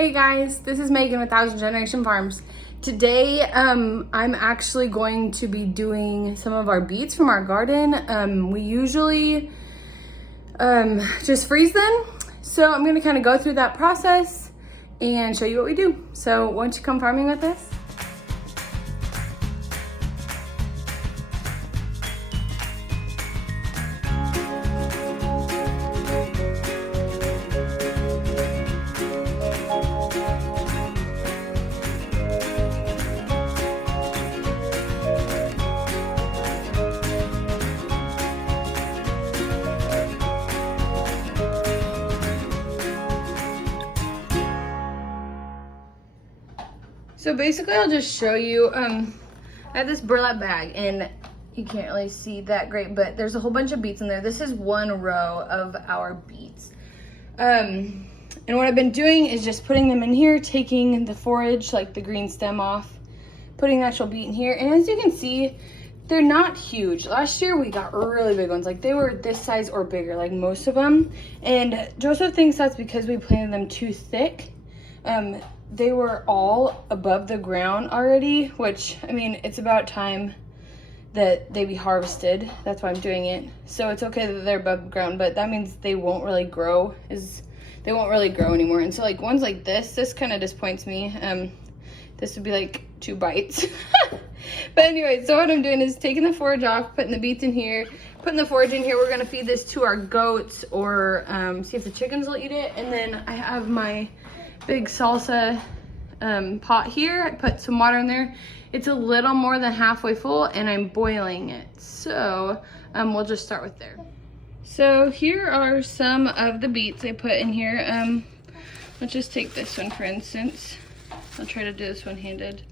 Hey guys, this is Megan with Thousand Generation Farms. Today, I'm actually going to be doing some of our beets from our garden. We usually just freeze them. So I'm gonna kind of go through that process and show you what we do. So why don't you come farming with us? So basically I'll just show you, I have this burlap bag and you can't really see that great, but there's a whole bunch of beets in there. This is one row of our beets. And what I've been doing is just putting them in here, taking the forage, like the green stem off, putting the actual beet in here. And as you can see, they're not huge. Last year we got really big ones, like they were this size or bigger, like most of them. And Joseph thinks that's because we planted them too thick. They were all above the ground already, which, I mean, it's about time that they be harvested. That's why I'm doing it. So it's okay that they're above ground, but that means they won't really grow anymore. And so like ones like this kind of disappoints me. This would be like 2 bites. But anyway, so what I'm doing is taking the forage off, putting the beets in here, putting the forage in here. We're gonna feed this to our goats or see if the chickens will eat it. And then I have my big salsa pot here. I put some water in there. It's a little more than halfway full and I'm boiling it. So we'll just start with there. So here are some of the beets I put in here. Let's just take this one for instance. I'll try to do this one-handed.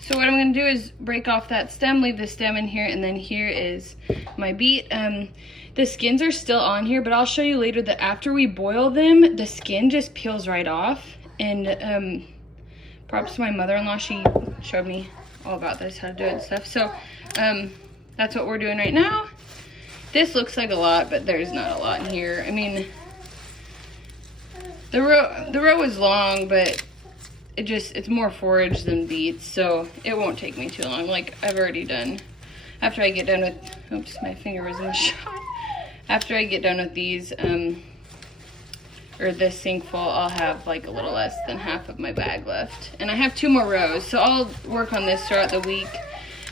So what I'm gonna do is break off that stem, leave the stem in here, and then here is my beet. The skins are still on here, but I'll show you later that after we boil them, the skin just peels right off. And props to my mother-in-law, she showed me all about this, how to do it and stuff. So that's what we're doing right now. This looks like a lot, but there's not a lot in here. I mean, the row is long, but it's more forage than beets, so it won't take me too long. Like I've already done, after I get done with, oops, my finger was in the shot. After I get done with these, or this sink full, I'll have like a little less than half of my bag left. And I have 2 more rows, so I'll work on this throughout the week.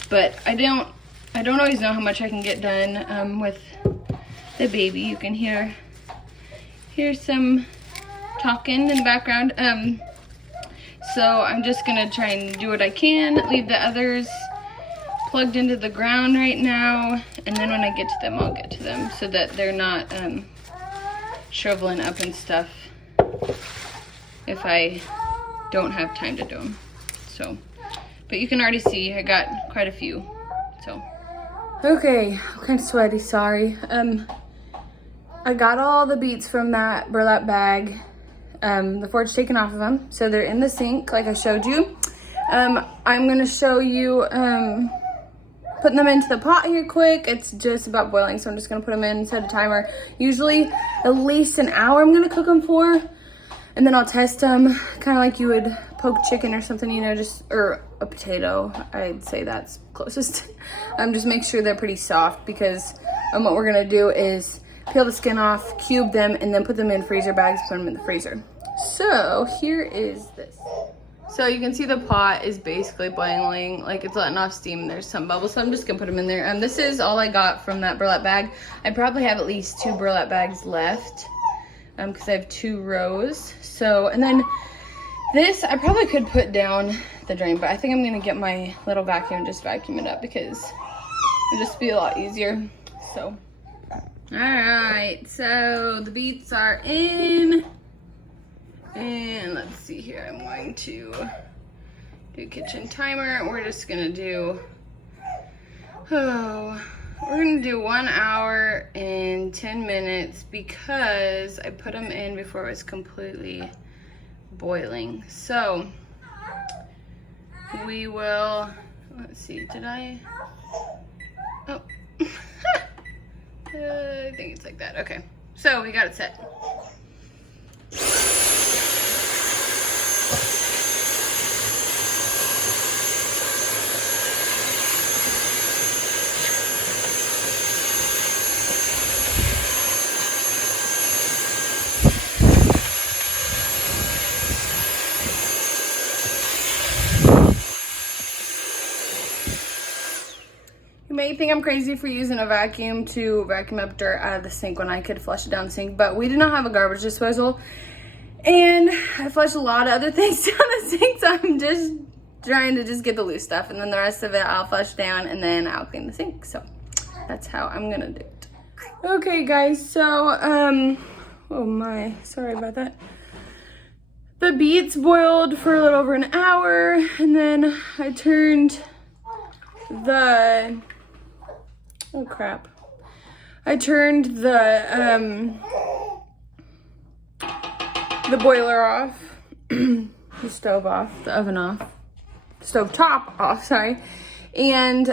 But I don't always know how much I can get done with the baby. You can hear some talking in the background. So I'm just gonna try and do what I can, leave the others plugged into the ground right now, and then when I get to them, I'll get to them so that they're not shoveling up and stuff if I don't have time to do them. So, but you can already see I got quite a few. So okay, I'm kind of sweaty, sorry. I got all the beets from that burlap bag, the forage taken off of them, so they're in the sink like I showed you. I'm gonna show you putting them into the pot here quick. It's just about boiling, so I'm just gonna put them in, set a timer. Usually at least an hour I'm gonna cook them for, and then I'll test them, kind of like you would poke chicken or something, you know, or a potato. I'd say that's closest. Just make sure they're pretty soft, because what we're gonna do is peel the skin off, cube them, and then put them in freezer bags, put them in the freezer. So here is this. So you can see the pot is basically boiling, like it's letting off steam. There's some bubbles, so I'm just gonna put them in there. This is all I got from that burlap bag. I probably have at least 2 burlap bags left, because I have 2 rows. So, and then this, I probably could put down the drain, but I think I'm gonna get my little vacuum and just vacuum it up, because it'll just be a lot easier. So, all right, so the beets are in. And let's see here, I'm going to do kitchen timer. We're just gonna do, we're gonna do 1 hour and 10 minutes because I put them in before it was completely boiling. So we will, let's see, did I, oh, I think it's like that, okay. So we got it set. You may think I'm crazy for using a vacuum to vacuum up dirt out of the sink when I could flush it down the sink, but we do not have a garbage disposal. And I flushed a lot of other things down the sink, so I'm just trying to just get the loose stuff, and then the rest of it I'll flush down and then I'll clean the sink. So that's how I'm gonna do it. Okay guys, so oh my, sorry about that. The beets boiled for a little over an hour, and then I turned the, oh crap. I turned the boiler off, the stove off, the oven off, stove top off, sorry, and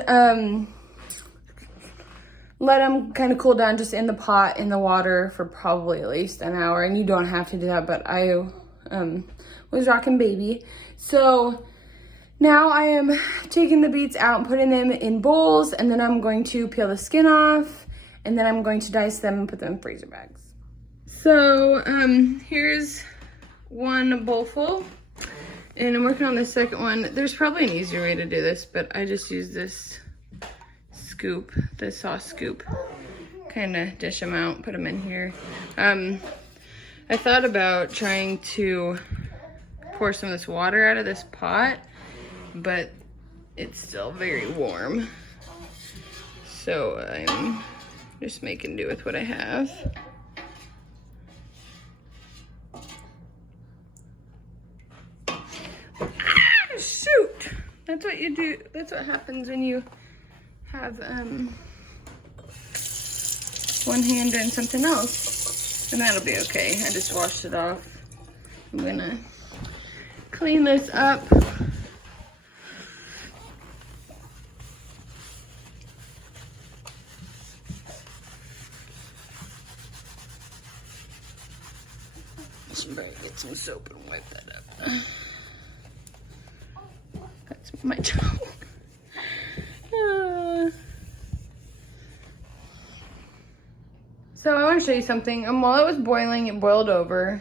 let them kind of cool down just in the pot in the water for probably at least an hour. And you don't have to do that, but I was rocking baby. So now I am taking the beets out and putting them in bowls, and then I'm going to peel the skin off, and then I'm going to dice them and put them in freezer bags. So here's one bowl full, and I'm working on the second one. There's probably an easier way to do this, but I just use this scoop, the sauce scoop, kind of dish them out, put them in here. I thought about trying to pour some of this water out of this pot, but it's still very warm. So I'm just making do with what I have. Ah, shoot! That's what you do. That's what happens when you have one hand doing something else. And that'll be okay. I just washed it off. I'm gonna clean this up. Somebody get some soap and wipe that up. That's my toe. So I want to show you something. While it was boiling, it boiled over,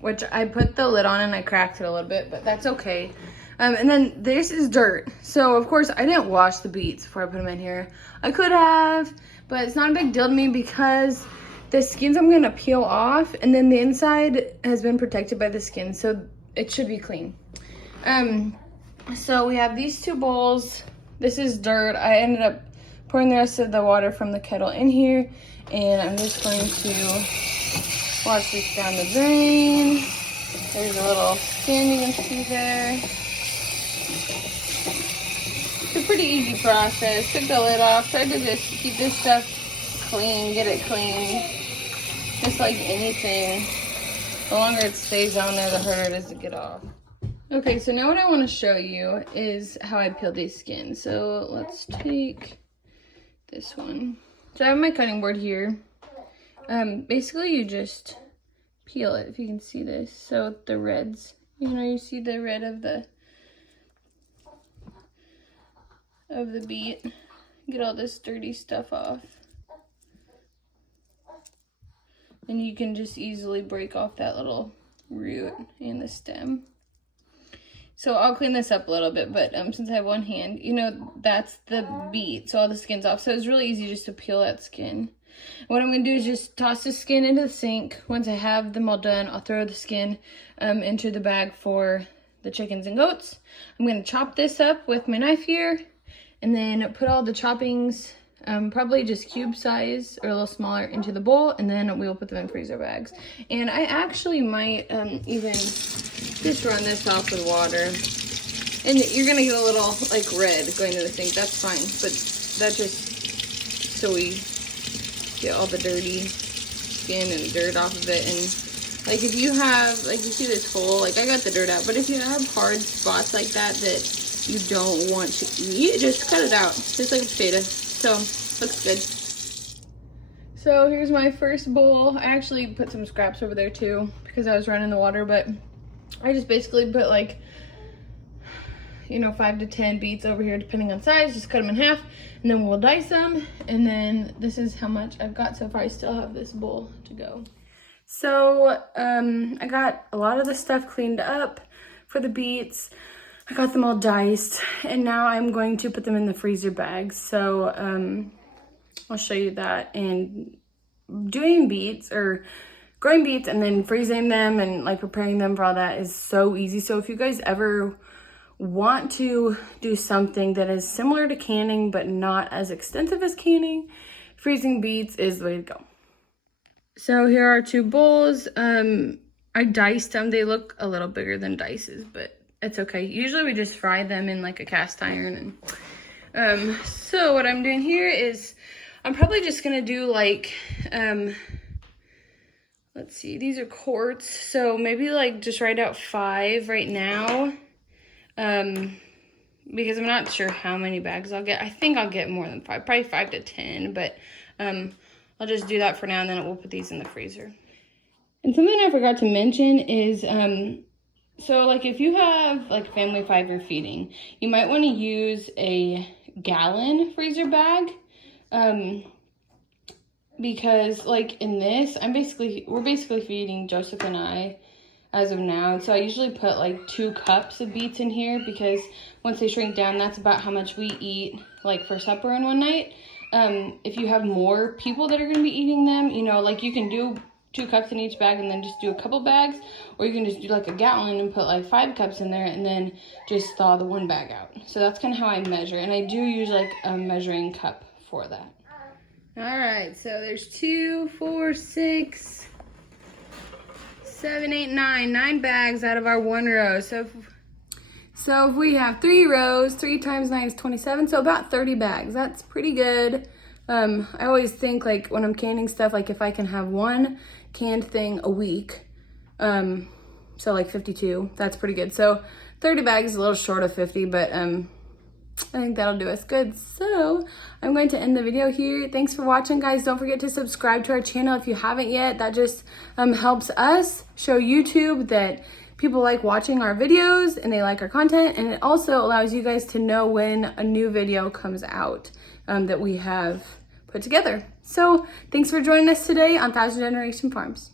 which I put the lid on and I cracked it a little bit, but that's okay. And then this is dirt. So of course I didn't wash the beets before I put them in here. I could have, but it's not a big deal to me because the skins I'm gonna peel off, and then the inside has been protected by the skin, so it should be clean. So we have these two bowls. This is dirt. I ended up pouring the rest of the water from the kettle in here, and I'm just going to wash this down the drain. There's a little skin you can see there. It's a pretty easy process. Took the lid off. Tried to just keep this stuff clean, get it clean. Just like anything, the longer it stays on there, the harder it is to get off. Okay, so now what I want to show you is how I peel these skins. So let's take this one. So I have my cutting board here. Basically you just peel it, if you can see this. So the reds, you know, you see the red of the beet. Get all this dirty stuff off. And you can just easily break off that little root and the stem. So I'll clean this up a little bit, but since I have one hand, you know, that's the beet, so all the skin's off. So it's really easy just to peel that skin. What I'm going to do is just toss the skin into the sink. Once I have them all done, I'll throw the skin into the bag for the chickens and goats. I'm going to chop this up with my knife here, and then put all the choppings, probably just cube size or a little smaller, into the bowl, and then we'll put them in freezer bags. And I actually might even just run this off with water. And you're gonna get a little like red going to the sink, that's fine. But that's just so we get all the dirty skin and dirt off of it. And like if you have, like you see this hole, like I got the dirt out, but if you have hard spots like that that you don't want to eat, just cut it out, just like a potato. So, looks good. So here's my first bowl. I actually put some scraps over there too because I was running the water, but I just basically put like, you know, 5 to 10 beets over here depending on size. Just cut them in half, and then we'll dice them. And then this is how much I've got so far. I still have this bowl to go. So I got a lot of the stuff cleaned up for the beets. I got them all diced, and now I'm going to put them in the freezer bags. So I'll show you that. And doing beets or growing beets and then freezing them and like preparing them for all that is so easy. So if you guys ever want to do something that is similar to canning but not as extensive as canning, freezing beets is the way to go. So here are 2 bowls. I diced them. They look a little bigger than dices, but it's okay. Usually we just fry them in like a cast iron. And so what I'm doing here is I'm probably just gonna do like let's see, these are quarts, so maybe like just write out 5 right now, because I'm not sure how many bags I'll get. I think I'll get more than 5, probably 5 to 10, but I'll just do that for now, and then we'll put these in the freezer. And something I forgot to mention is, so like if you have like family of 5 you're feeding, you might want to use a gallon freezer bag, because like in this, we're basically feeding Joseph and I as of now. And so I usually put like 2 cups of beets in here, because once they shrink down, that's about how much we eat like for supper in one night. If you have more people that are going to be eating them, you know, like you can do 2 cups in each bag and then just do a couple bags, or you can just do like a gallon and put like 5 cups in there and then just thaw the 1 bag out. So that's kind of how I measure, and I do use like a measuring cup for that. All right, so there's 2, 4, 6, 7, 8, 9 bags out of our 1 row. So if we have 3 rows, 3 times 9 is 27, so about 30 bags. That's pretty good. I always think like when I'm canning stuff, like if I can have 1 canned thing a week, so like 52, that's pretty good. So 30 bags is a little short of 50, but I think that'll do us good. So I'm going to end the video here. Thanks for watching, guys. Don't forget to subscribe to our channel if you haven't yet. That just helps us show YouTube that people like watching our videos and they like our content, and it also allows you guys to know when a new video comes out that we have put together. So thanks for joining us today on Thousand Generation Farms.